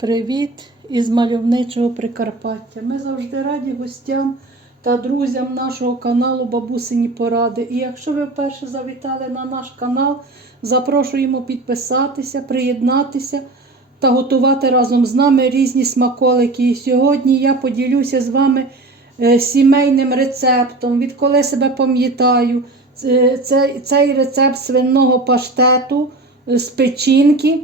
Привіт із мальовничого Прикарпаття. Ми завжди раді гостям та друзям нашого каналу Бабусині Поради. І якщо ви вперше завітали на наш канал, запрошуємо підписатися, приєднатися та готувати разом з нами різні смаколики. І сьогодні я поділюся з вами е, сімейним рецептом, відколи себе пам'ятаю. Це- це- Цей рецепт свиного паштету з печінки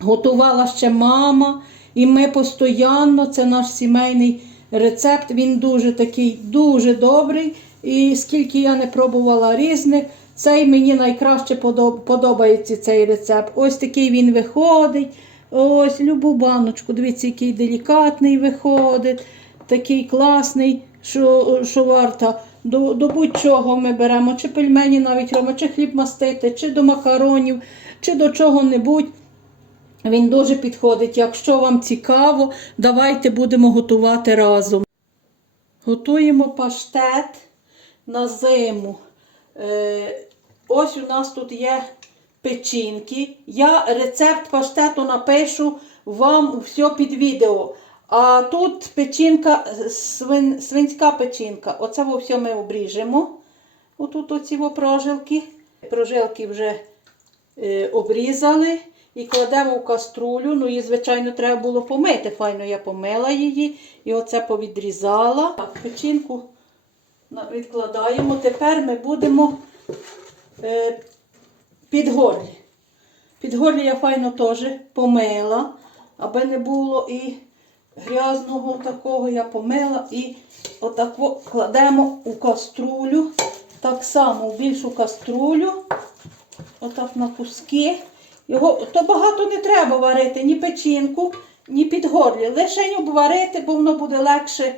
готувала ще мама, і ми постійно, це наш сімейний рецепт. Він дуже такий, дуже добрий. І скільки я не пробувала різних, цей мені найкраще подоб- подобається цей рецепт. Ось такий він виходить. Ось любу баночку. Дивіться, який делікатний виходить, такий класний, що, що варто. До, до будь-чого ми беремо, чи пельмені навіть робимо, чи хліб мастити, чи до макаронів, чи до чого-небудь. Він дуже підходить. Якщо вам цікаво, давайте будемо готувати разом. Готуємо паштет на зиму. Е, ось у нас тут є печінки. Я рецепт паштету напишу вам все під відео. А тут печінка, свин, свинська печінка. Оце все ми обріжемо. Отут оці прожилки. Прожилки вже е, обрізали і кладемо в каструлю. Ну, її, звичайно, треба було помити. Файно я помила її і оце повідрізала. Так, печінку відкладаємо. Тепер ми будемо е, підгорлі. Підгорлі я файно теж помила, аби не було і грязного такого я помила і отак кладемо у каструлю. Так само в більшу каструлю отак на куски. Його то багато не треба варити, ні печінку, ні підгорлі. Лише обварити, бо воно буде легше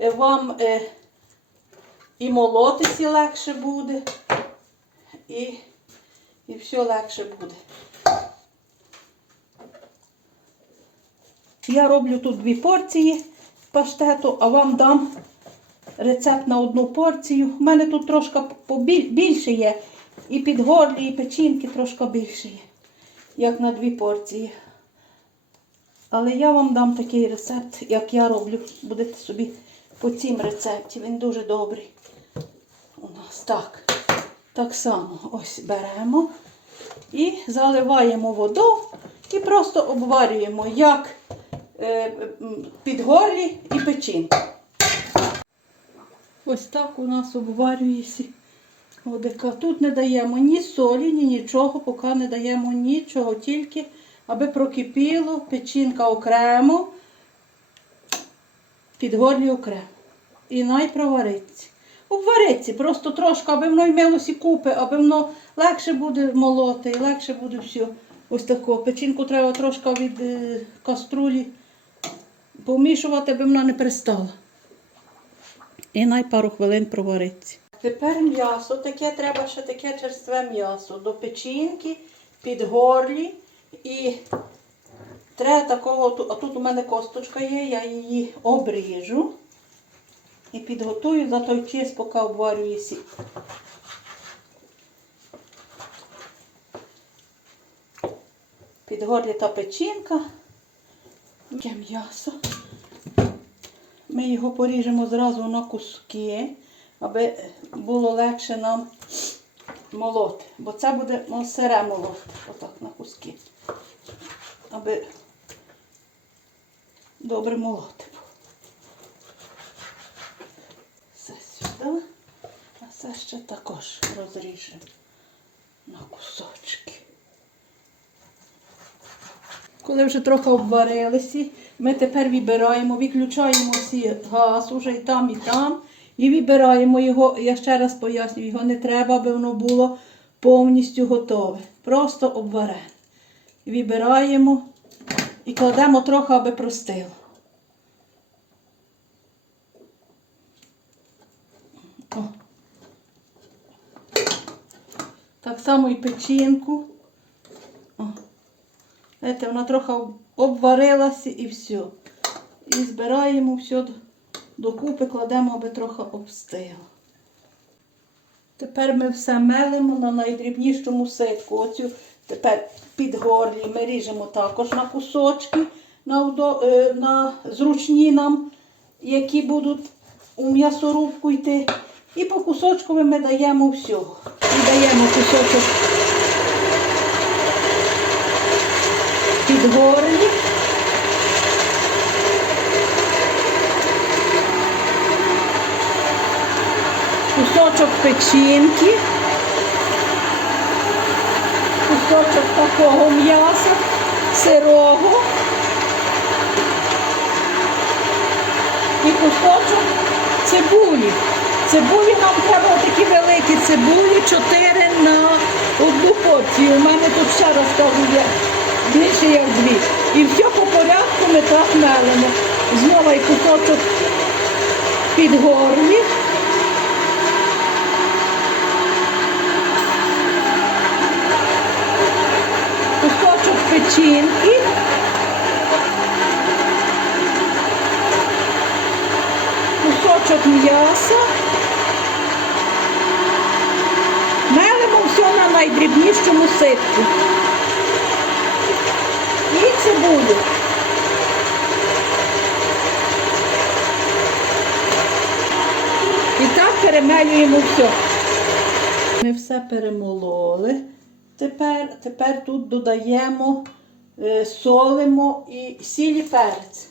е, вам е, і молотися легше буде, і, і все легше буде. Я роблю тут дві порції паштету, а вам дам рецепт на одну порцію. У мене тут трошки більше є. І підгорлі, і печінки трошки більше є, як на дві порції. Але я вам дам такий рецепт, як я роблю. Будете собі по цім рецепті. Він дуже добрий. У нас так. Так само ось беремо і заливаємо воду і просто обварюємо як е, підгорлі і печінку. Ось так у нас обварюється водика. Тут не даємо ні солі, ні нічого, поки не даємо нічого, тільки аби прокипіло, печінка окремо, підгорлі окремо. І найпровариться. Обвариться, просто трошки, аби воно й милося купи, аби воно легше буде молоти, і легше буде все. Ось тако. Печінку треба трошки від е, каструлі помішувати, аби вона не пристала. І най пару хвилин провариться. Тепер м'ясо, таке треба ще таке черстве м'ясо до печінки, під горлі. І треба такого, а тут у мене косточка є, я її обріжу і підготую за той час, поки обварюється. Під горлі та печінка. Таке м'ясо. Ми його поріжемо зразу на куски, аби було легше нам молоти. Бо це буде ну, сире молоти, отак на куски. Аби добре молоти. було. Все сюди, а це ще також розріжемо на кусочки. Коли вже трохи обварилися, ми тепер вибираємо, виключаємо всі газ уже і там, і там. І вибираємо його, я ще раз пояснюю, його не треба, аби воно було повністю готове. Просто обварене. Вибираємо і кладемо трохи, аби простило. О. Так само і печінку. О. Знаєте, вона трохи обварилася і все. І збираємо все докупи, кладемо, аби трохи обстигло. Тепер ми все мелимо на найдрібнішому ситку. Оцю тепер під горлі ми ріжемо також на кусочки. на, е, на зручні нам, які будуть у м'ясорубку йти. І по кусочкові ми даємо всього. І даємо кусочок під. Кусочок печінки, кусочок такого м'яса, сирого і кусочок цибулі. Цибулі нам треба такі великі цибулі, 4 на одну порцію. У мене тут ще раз кажу, є більше як дві. І все по порядку ми так мелимо. Знову і кусочок під горлі. Кусочок печінки. Кусочок м'яса. Мелимо все найдрібнішому ситку. І цибулю. І так перемелюємо все. Ми все перемололи. Тепер, тепер тут додаємо, е, солимо і сіль і перець.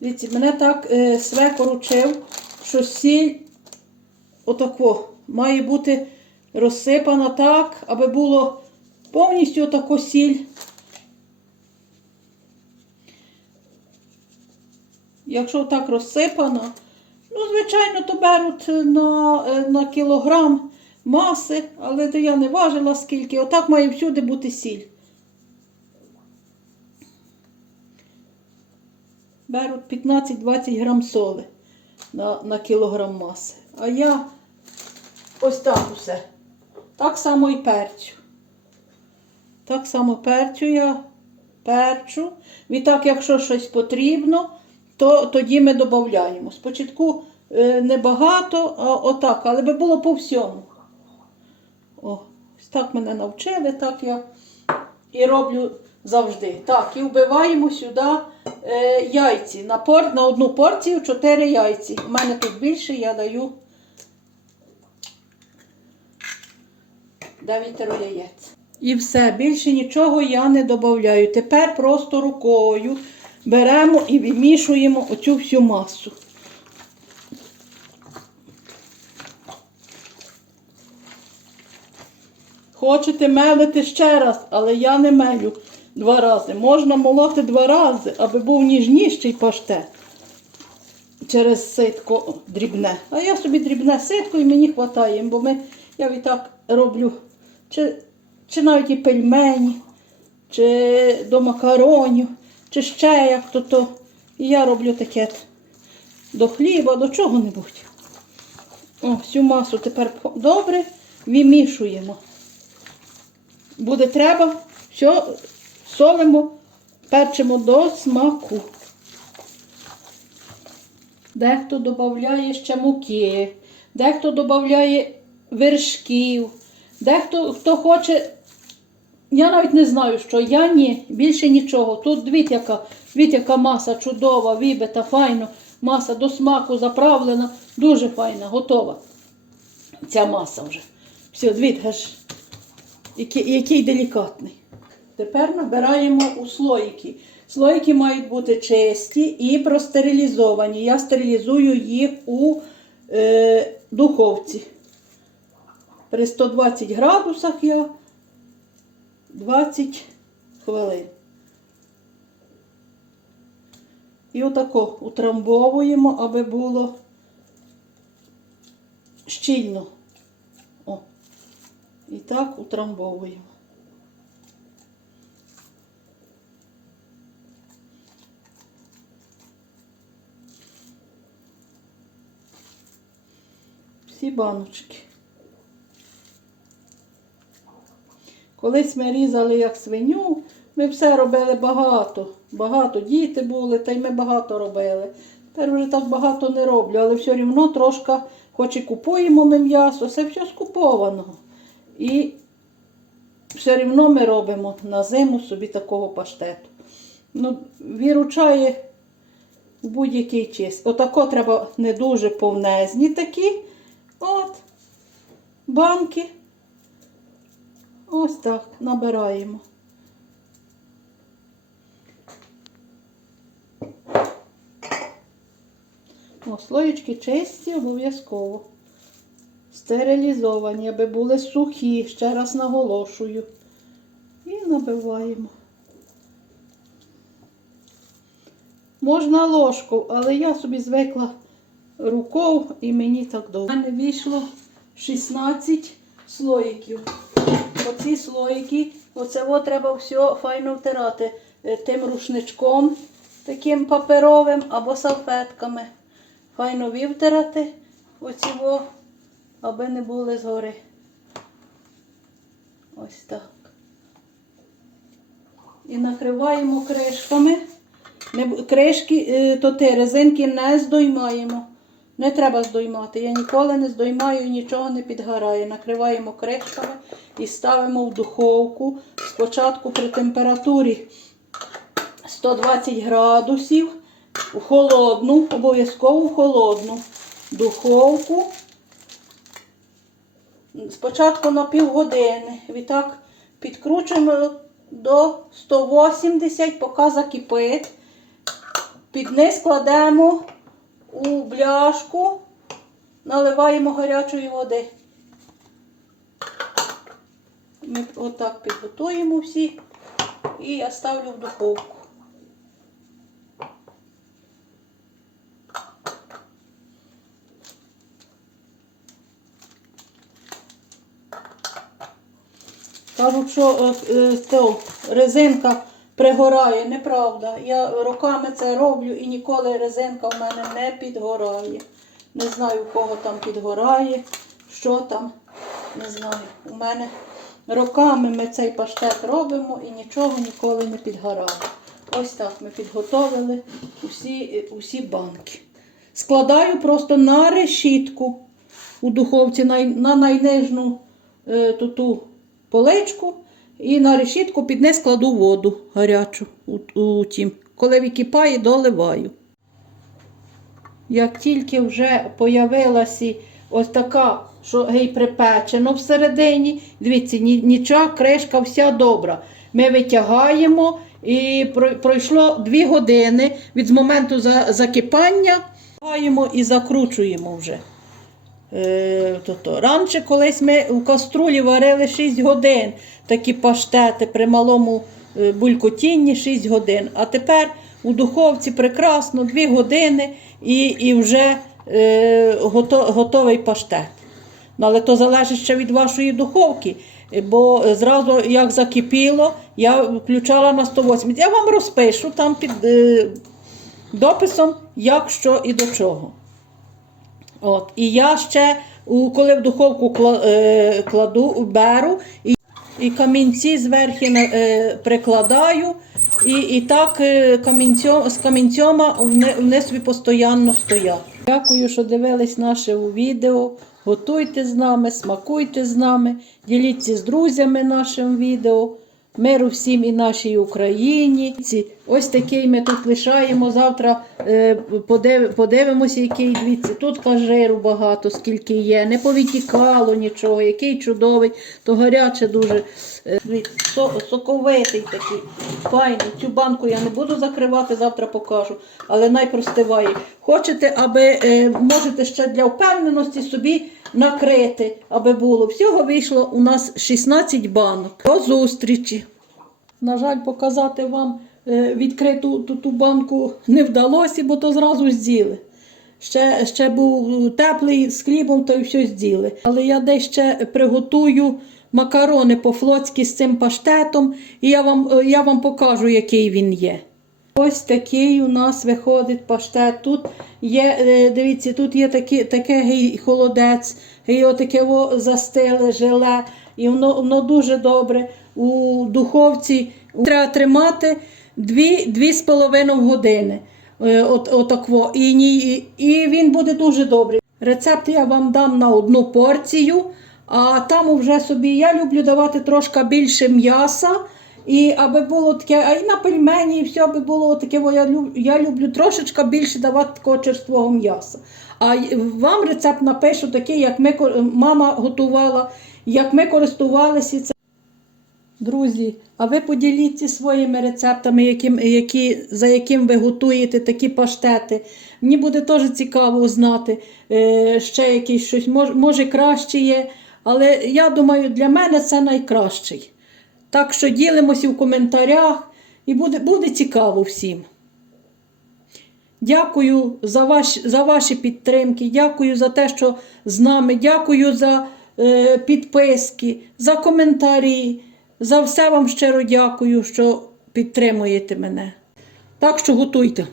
Дивіться, мене так е, свекор учив, що сіль отако має бути розсипана так, аби було повністю отако сіль. Якщо так розсипано, ну, звичайно, то беруть на, е, на кілограм маси, але то я не важила скільки. Отак має всюди бути сіль. Беруть 15-20 грам соли на, на кілограм маси. А я ось так усе. Так само і перцю. Так само перцю я перчу. Відтак, якщо щось потрібно, то тоді ми додаємо. Спочатку е, небагато, а отак, але би було по всьому. О, так мене навчили, так я і роблю завжди. Так, і вбиваємо сюди е, яйці. На, пор, на одну порцію 4 яйці. У мене тут більше, я даю 9 яєць. І все, більше нічого я не додаю. Тепер просто рукою беремо і вимішуємо оцю всю масу. Хочете мелити ще раз, але я не мелю два рази. Можна молоти два рази, аби був ніжніший паштет через ситко дрібне. А я собі дрібне ситко і мені вистачає, бо ми, я відтак роблю чи, чи навіть і пельмені, чи до макаронів, чи ще як то то. І я роблю таке до хліба, до чого-небудь. О, всю масу тепер добре вимішуємо. Буде треба, все солимо, перчимо до смаку. Дехто додає ще муки, дехто додає вершків, дехто хто хоче. Я навіть не знаю, що я ні, більше нічого. Тут дивіться, яка, маса чудова, вибита, файно. Маса до смаку заправлена, дуже файна, готова. Ця маса вже. Все, дивіться, який, який делікатний. Тепер набираємо у слоїки. Слоїки мають бути чисті і простерилізовані. Я стерилізую їх у е, духовці. При 120 градусах я 20 хвилин. І отако утрамбовуємо, аби було щільно. О. І так утрамбовуємо. Всі баночки. Колись ми різали як свиню, ми все робили багато. Багато діти були, та й ми багато робили. Тепер вже так багато не роблю, але все рівно трошки, хоч і купуємо ми м'ясо, все все скупованого. І все рівно ми робимо на зиму собі такого паштету. ну, виручає в будь-який час. Отако треба не дуже повнезні такі. От, банки. Ось так набираємо. О, слоєчки чисті обов'язково. Стерилізовані, аби були сухі, ще раз наголошую. І набиваємо. Можна ложку, але я собі звикла рукою і мені так добре. У мене вийшло 16 слоїків. Оці слоїки, оце треба все файно втирати е, тим рушничком, таким паперовим або салфетками. Файно вівтирати оці во, аби не були згори. Ось так. І накриваємо кришками. Кришки, е, то ти резинки не здоймаємо. Не треба здоймати. Я ніколи не здоймаю, нічого не підгорає. Накриваємо кришками і ставимо в духовку. Спочатку при температурі 120 градусів, у холодну, обов'язково в холодну духовку. Спочатку на півгодини. Відтак підкручуємо до 180, поки закипить. Під низ кладемо у бляшку, наливаємо гарячої води. Ми отак підготуємо всі і я ставлю в духовку. Кажуть, що е, е, то, резинка пригорає. Неправда. Я роками це роблю і ніколи резинка в мене не підгорає. Не знаю, у кого там підгорає, що там. Не знаю. У мене роками ми цей паштет робимо і нічого ніколи не підгорає. Ось так ми підготовили усі, усі банки. Складаю просто на решітку у духовці на, на найнижну е, ту, поличку і на решітку під неї складу воду гарячу у, у. Коли википає, доливаю. Як тільки вже появилася ось така, що гей припечено всередині, дивіться, ні- нічого, кришка вся добра. Ми витягаємо і пройшло 2 години від моменту за- закипання. І закручуємо вже. Е, то-то. Раніше колись ми у каструлі варили 6 годин такі паштети при малому е, булькотінні 6 годин. А тепер у духовці прекрасно 2 години і, і вже е, гото, готовий паштет. Ну, але то залежить ще від вашої духовки. Бо зразу як закипіло, я включала на 180. Я вам розпишу там під е, дописом, як що і до чого. От. І я ще, коли в духовку е, кладу, беру і, і камінці зверху е, прикладаю, і, і так е, камінцьом, з камінцями вони, вони собі постійно стоять. Дякую, що дивились наше відео. Готуйте з нами, смакуйте з нами, діліться з друзями нашим відео. Миру всім і нашій Україні. Ось такий ми тут лишаємо. Завтра е, подивимося, який дивіться. Тут жиру багато, скільки є. Не повитікало нічого, який чудовий, то гаряче дуже. Е, со- соковитий такий. Файний. Цю банку я не буду закривати, завтра покажу, але найпростиває. Хочете, аби е, можете ще для впевненості собі накрити, аби було. Всього вийшло у нас 16 банок. До зустрічі! На жаль, показати вам е, відкриту ту, ту банку не вдалося, бо то зразу з'їли. Ще, ще був теплий з хлібом, то й все з'їли. Але я десь приготую макарони по-флотськи з цим паштетом, і я вам, е, я вам покажу, який він є. Ось такий у нас виходить паштет. Тут є, е, дивіться, тут є такі, таке гей, холодець, і отаке во застиле желе, і воно, воно дуже добре. У духовці треба тримати 2-2,5 години. Е, От, отакво. І, ні- і він буде дуже добрий. Рецепт я вам дам на одну порцію, а там вже собі я люблю давати трошки більше м'яса І аби було таке, а і на пельмені, і все аби було таке, бо я, люб, я люблю трошечки більше давати такого черствого м'яса. А вам рецепт напишу такий, як ми, мама готувала, як ми користувалися. Це Друзі, а ви поділіться своїми рецептами, яким, які, за яким ви готуєте такі паштети. Мені буде теж цікаво знати е, ще якийсь щось. Мож, може краще є, але я думаю, для мене це найкращий. Так що ділимося в коментарях і буде, буде цікаво всім. Дякую за, ваш, за ваші підтримки, дякую за те, що з нами, дякую за е, підписки, за коментарі. За все вам щиро дякую, що підтримуєте мене. Так що готуйте.